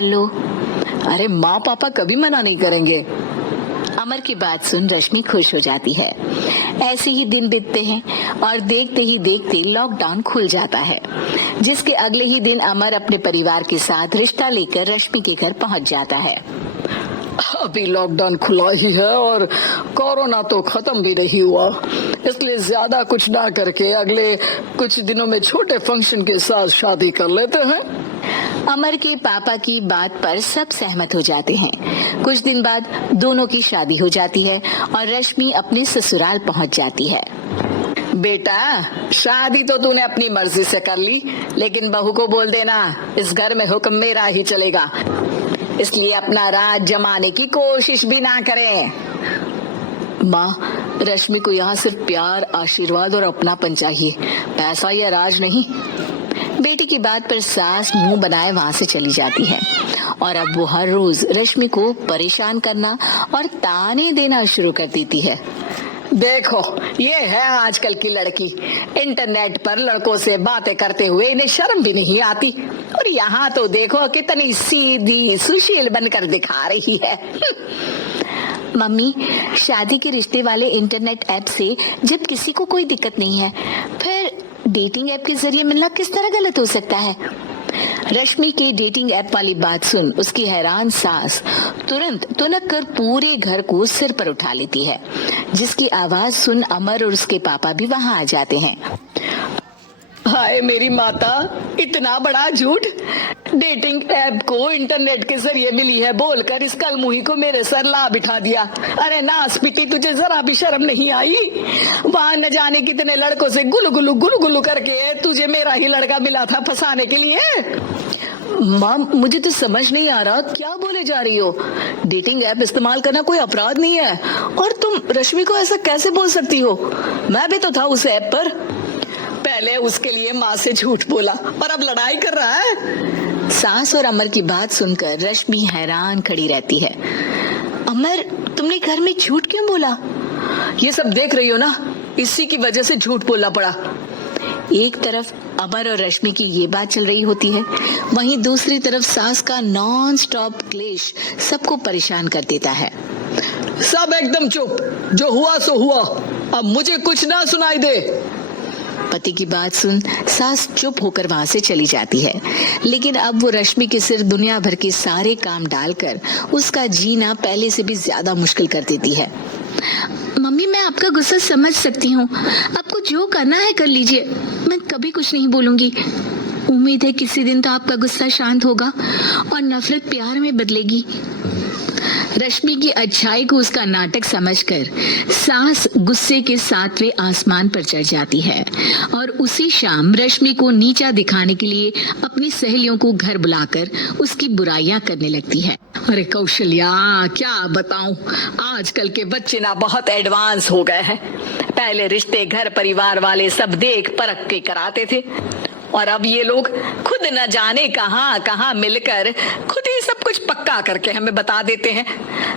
लो। अरे माँ पापा कभी मना नहीं करेंगे। अमर की बात सुन रश्मि खुश हो जाती है। ऐसे ही दिन बीतते हैं और देखते ही देखते लॉकडाउन खुल जाता है, जिसके अगले ही दिन अमर अपने परिवार के साथ रिश्ता लेकर रश्मि के घर पहुंच जाता है। अभी लॉकडाउन खुला ही है और कोरोना तो खत्म भी नहीं हुआ, इसलिए ज्यादा कुछ ना करके अगले कुछ दिनों में छोटे फंक्शन के साथ शादी कर लेते हैं। अमर के पापा की बात पर सब सहमत हो जाते हैं। कुछ दिन बाद दोनों की शादी हो जाती है और रश्मि अपने ससुराल पहुंच जाती है। बेटा, शादी तो तूने अपनी मर्जी से कर ली, लेकिन बहू को बोल देना इस घर में हुक्म मेरा ही चलेगा, इसलिए अपना राज जमाने की कोशिश भी ना करें। माँ, रश्मि को यहाँ सिर्फ प्यार, आशीर्वाद और अपनापन चाहिए, पैसा या राज नहीं। बेटी की बात पर सास मुंह बनाए वहाँ से चली जाती है और अब वो हर रोज रश्मि को परेशान करना और ताने देना शुरू कर देती है। देखो, ये है आजकल की लड़की, इंटरनेट पर लड़कों से बातें करते हुए इन्हें शर्म भी नहीं आती, और यहाँ तो देखो कितनी सीधी सुशील बनकर दिखा रही है। मम्मी, शादी के रिश्ते वाले इंटरनेट ऐप से जब किसी को कोई दिक्कत नहीं है, फिर डेटिंग ऐप के जरिए मिलना किस तरह गलत हो सकता है? रश्मि की डेटिंग ऐप वाली बात सुन उसकी हैरान सास तुरंत तुनक कर पूरे घर को सिर पर उठा लेती है, जिसकी आवाज सुन अमर और उसके पापा भी वहां आ जाते हैं। हाय मेरी माता, इतना बड़ा झूठ! डेटिंग ऐप को इंटरनेट के जरिए मिली है बोलकर इस कलमुही को मेरे सर ला बिठा दिया। अरे नास पिटी, तुझे जरा भी शर्म नहीं आई? वहां न जाने कितने लड़कों से गुलु गुलु करके तुझे मेरा ही लड़का मिला था फंसाने के लिए। माँ, मुझे तो समझ नहीं आ रहा क्या बोले जा रही हो। डेटिंग ऐप इस्तेमाल करना कोई अपराध नहीं है, और तुम रश्मि को ऐसा कैसे बोल सकती हो? मैं भी तो था उस ऐप पर। पहले उसके लिए माँ से झूठ बोला और अब लड़ाई कर रहा है। सास और अमर की बात सुनकर रश्मि हैरान खड़ी रहती है। अमर, तुमने घर में झूठ क्यों बोला? ये सब देख रही हो ना, इसी की वजह से झूठ बोलना पड़ा। एक तरफ अमर और रश्मि की ये बात चल रही होती है, वहीं दूसरी तरफ सास का नॉन स्टॉप क्लेश सबको परेशान कर देता है। सब एकदम चुप, जो हुआ सो हुआ, अब मुझे कुछ ना सुनाई दे। पति की बात सुन सास चुप होकर वहां से चली जाती है, लेकिन अब वो रश्मि के सिर दुनिया भर के सारे काम डालकर उसका जीना पहले से भी ज्यादा मुश्किल कर देती है। मम्मी, मैं आपका गुस्सा समझ सकती हूँ, आपको जो करना है कर लीजिए, मैं कभी कुछ नहीं बोलूंगी। उम्मीद है किसी दिन तो आपका गुस्सा शांत होगा और नफरत प्यार में बदलेगी। रश्मि की अच्छाई को उसका नाटक समझकर सास गुस्से के 7वें आसमान पर चढ़ जाती है और उसी शाम रश्मि को नीचा दिखाने के लिए अपनी सहेलियों को घर बुलाकर उसकी बुराइयां करने लगती है। अरे कौशल्या, क्या बताऊं, आजकल के बच्चे ना बहुत एडवांस हो गए हैं। पहले रिश्ते घर परिवार वाले सब देख परख के कराते थे, और अब ये लोग खुद न जाने कहां कहां मिलकर खुद ही सब कुछ पक्का करके हमें बता देते हैं।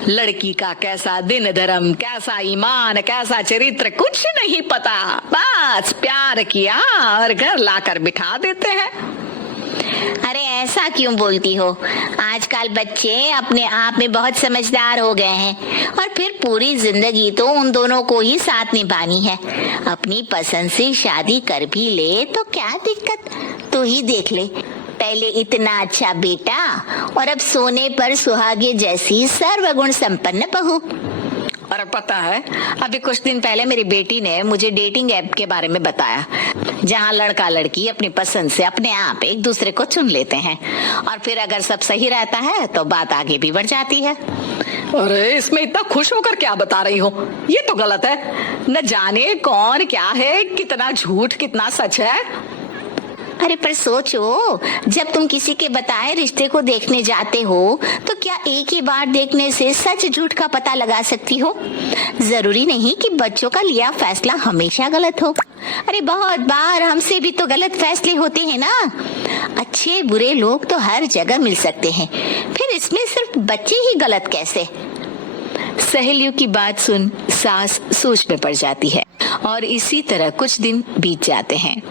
लड़की का कैसा दिन धर्म, कैसा ईमान, कैसा चरित्र कुछ नहीं पता, बस प्यार किया और घर लाकर बिठा देते हैं। अरे ऐसा क्यों बोलती हो? आजकल बच्चे अपने आप में बहुत समझदार हो गए हैं, और फिर पूरी जिंदगी तो उन दोनों को ही साथ निभानी है। अपनी पसंद से शादी कर भी ले तो क्या दिक्कत, तू ही देख ले, पहले इतना अच्छा बेटा और अब सोने पर सुहागे जैसी सर्वगुण संपन्न बहू। और पता है, अभी कुछ दिन पहले मेरी बेटी ने मुझे डेटिंग ऐप के बारे में बताया, जहां लड़का लड़की अपनी पसंद से अपने आप एक दूसरे को चुन लेते हैं, और फिर अगर सब सही रहता है तो बात आगे भी बढ़ जाती है। अरे इसमें इतना खुश होकर क्या बता रही हो? ये तो गलत है। न जाने कौन क्या है, कितना झूठ कितना सच है। अरे पर सोचो, जब तुम किसी के बताए रिश्ते को देखने जाते हो तो क्या एक ही बार देखने से सच झूठ का पता लगा सकती हो? जरूरी नहीं कि बच्चों का लिया फैसला हमेशा गलत हो। अरे बहुत बार हमसे भी तो गलत फैसले होते हैं ना। अच्छे बुरे लोग तो हर जगह मिल सकते हैं, फिर इसमें सिर्फ बच्चे ही गलत कैसे? सहेलियों की बात सुन सास सोच में पड़ जाती है और इसी तरह कुछ दिन बीत जाते हैं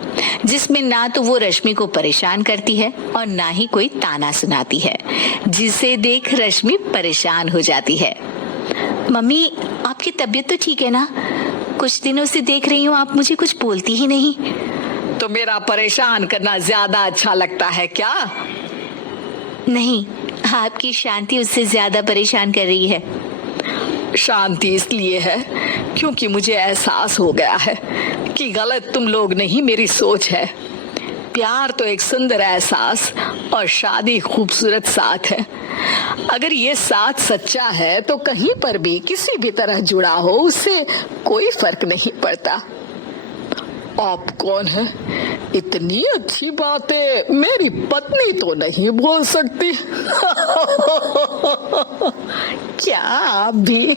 जिसमें ना तो वो रश्मि को परेशान करती है और ना ही कोई ताना सुनाती है, जिसे देख रश्मि परेशान हो जाती है। मम्मी, आपकी तबीयत तो ठीक है ना? कुछ दिनों से देख रही हूँ आप मुझे कुछ बोलती ही नहीं। तो मेरा परेशान करना ज्यादा अच्छा लगता है क्या? नहीं, आपकी शांति उससे ज्यादा परेशान कर रही है। शांति इसलिए है क्योंकि मुझे एहसास हो गया है कि गलत तुम लोग नहीं, मेरी सोच है। प्यार तो एक सुंदर एहसास और शादी खूबसूरत साथ है। अगर ये साथ सच्चा है तो कहीं पर भी किसी भी तरह जुड़ा हो उससे कोई फर्क नहीं पड़ता। आप कौन है? इतनी अच्छी बातें मेरी पत्नी तो नहीं बोल सकती। क्या आप भी?